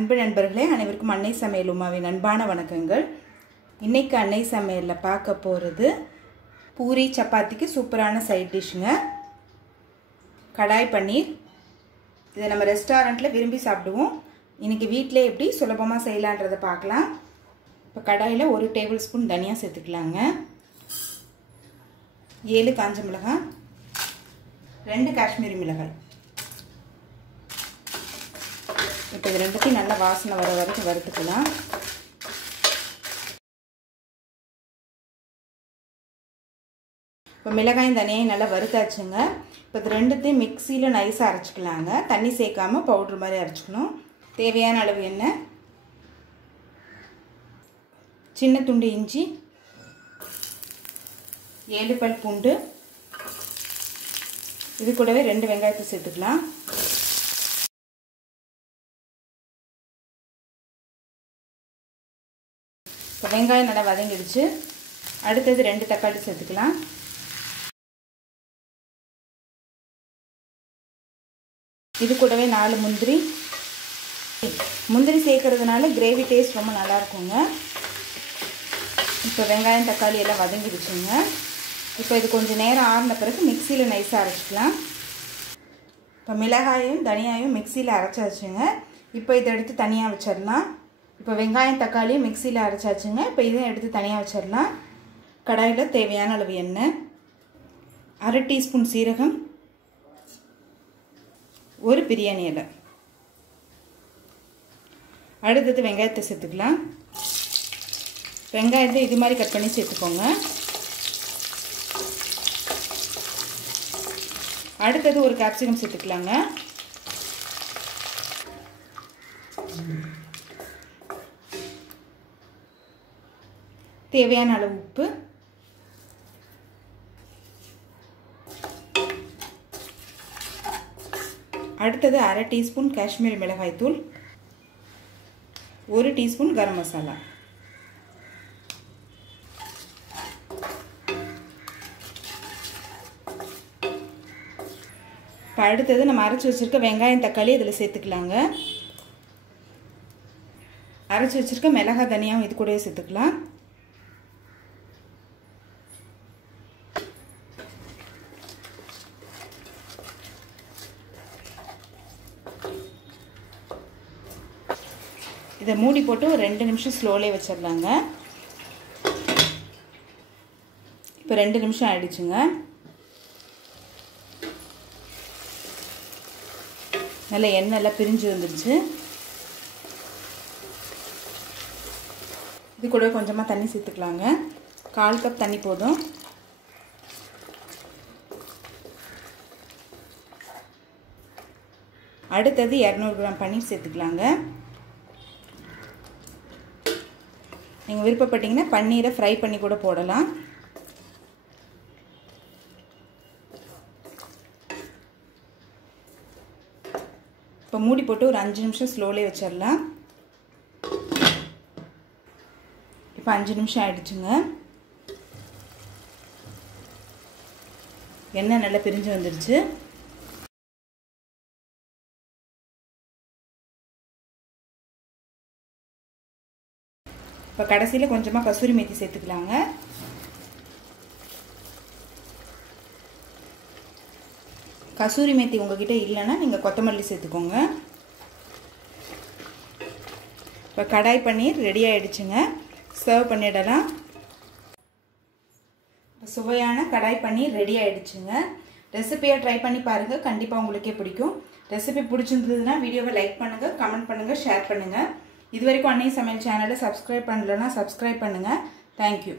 அன்பு நண்பர்களே, அனைவருக்கும் அன்னை சமையல் உமாவின் அன்பான வணக்கங்கள். இன்னைக்கு அன்னை சமையலில் பார்க்க போகிறது பூரி சப்பாத்திக்கு சூப்பரான சைட் டிஷ்ஷுங்க, கடாய் பன்னீர். இதை நம்ம ரெஸ்டாரண்ட்டில் விரும்பி சாப்பிடுவோம். இன்றைக்கி வீட்டிலே எப்படி சுலபமாக செய்யலான்றதை பார்க்கலாம். இப்போ கடாயில் 1 டேபிள் ஸ்பூன் தனியா சேர்த்துக்கலாங்க, 7 காஞ்ச மிளகாய், 2 காஷ்மீரி மிளகாய். இப்போ இது ரெண்டுத்தையும் நல்லா வாசனை வர வரைக்கும் வறுத்துக்கலாம். இப்போ மிளகாயும் தனியாக நல்லா வறுத்தாச்சுங்க. இப்போ இது ரெண்டுத்தையும் மிக்சியில் நைஸாக அரைச்சிக்கலாங்க. தண்ணி சேர்க்காமல் பவுட்ரு மாதிரி அரைச்சிக்கணும். தேவையான அளவு எண்ணெய், சின்ன துண்டு இஞ்சி, 7 பல் பூண்டு, இது கூடவே 2 வெங்காயத்தை சேர்த்துக்கலாம். இப்போ வெங்காயம் நல்லா வதங்கிடுச்சு. அடுத்தது 2 தக்காளி சேர்த்துக்கலாம். இது கூடவே 4 முந்திரி. முந்திரி சேர்க்கறதுனால கிரேவி டேஸ்ட் ரொம்ப நல்லா இருக்குங்க. இப்போ வெங்காயம் தக்காளி எல்லாம் வதங்கிடுச்சுங்க. இப்போ இது கொஞ்சம் நேரம் ஆறின பிறகு மிக்சியில் நைஸாக அரைச்சிக்கலாம். இப்போ மிளகாயும் தனியாயும் மிக்சியில் அரைச்சாச்சுங்க. இப்போ இதை எடுத்து தனியாக வச்சிடலாம். இப்போ வெங்காயம் தக்காளியும் மிக்சியில் அரைச்சாச்சுங்க. இப்போ இதையும் எடுத்து தனியாக வச்சிடலாம். கடாயில் தேவையான அளவு எண்ணெய், 1/2 டீஸ்பூன் சீரகம், 1 பிரியாணி இலை. அடுத்தது வெங்காயத்தை சேர்த்துக்கலாம். வெங்காயத்தை இது மாதிரி கட் பண்ணி சேர்த்துக்கோங்க. அடுத்தது 1 கேப்சிகம் சேர்த்துக்கலாங்க. தேவையான அளவு உப்பு, அடுத்தது 1/2 டீஸ்பூன் காஷ்மீரி மிளகாய் தூள், 1 டீஸ்பூன் கரம் மசாலா. இப்போ அடுத்தது நம்ம அரைச்சி வச்சிருக்க வெங்காயம் தக்காளி இதில் சேர்த்துக்கலாங்க. அரைச்சி வச்சிருக்க மிளகாய் தனியாகவும் இது கூடவே சேர்த்துக்கலாம். இதை மூடி போட்டு ஒரு 2 நிமிஷம் ஸ்லோலே வச்சிடலாங்க. இப்போ 2 நிமிஷம் ஆயிடுச்சுங்க. நல்லா எண்ணெய் எல்லாம் பிரிஞ்சு வந்துடுச்சு. இது கூட கொஞ்சமாக தண்ணி சேர்த்துக்கலாங்க. 1/4 கப் தண்ணி போதும். அடுத்தது 200 கிராம் பன்னீர் சேர்த்துக்கலாங்க. நீங்கள் விருப்பப்பட்டீங்கன்னா பன்னீரை ஃப்ரை பண்ணி கூட போடலாம். இப்போ மூடி போட்டு ஒரு 5 நிமிஷம் ஸ்லோலே வச்சிடலாம். இப்போ 5 நிமிஷம் ஆயிடுச்சுங்க. எண்ணெய் நல்லா பிரிஞ்சு வந்துடுச்சு. இப்போ கடைசியில் கொஞ்சமாக கசூரி மேத்தி சேர்த்துக்கலாங்க. கசூரி மேத்தி உங்ககிட்ட இல்லைன்னா நீங்கள் கொத்தமல்லி சேர்த்துக்கோங்க. இப்போ கடாய் பன்னீர் ரெடி ஆகிடுச்சுங்க. சர்வ் பண்ணிடலாம். சுவையான கடாய் பன்னீர் ரெடி ஆகிடுச்சுங்க. ரெசிபியை ட்ரை பண்ணி பாருங்கள், கண்டிப்பாக உங்களுக்கே பிடிக்கும். ரெசிபி பிடிச்சிருந்ததுன்னா வீடியோவை லைக் பண்ணுங்கள், கமெண்ட் பண்ணுங்கள், ஷேர் பண்ணுங்கள். இது வரைக்கும் அன்னை சமையல் சேனலை சப்ஸ்கிரைப் பண்ணலன்னா சப்ஸ்கிரைப் பண்ணுங்கள். தேங்க்யூ.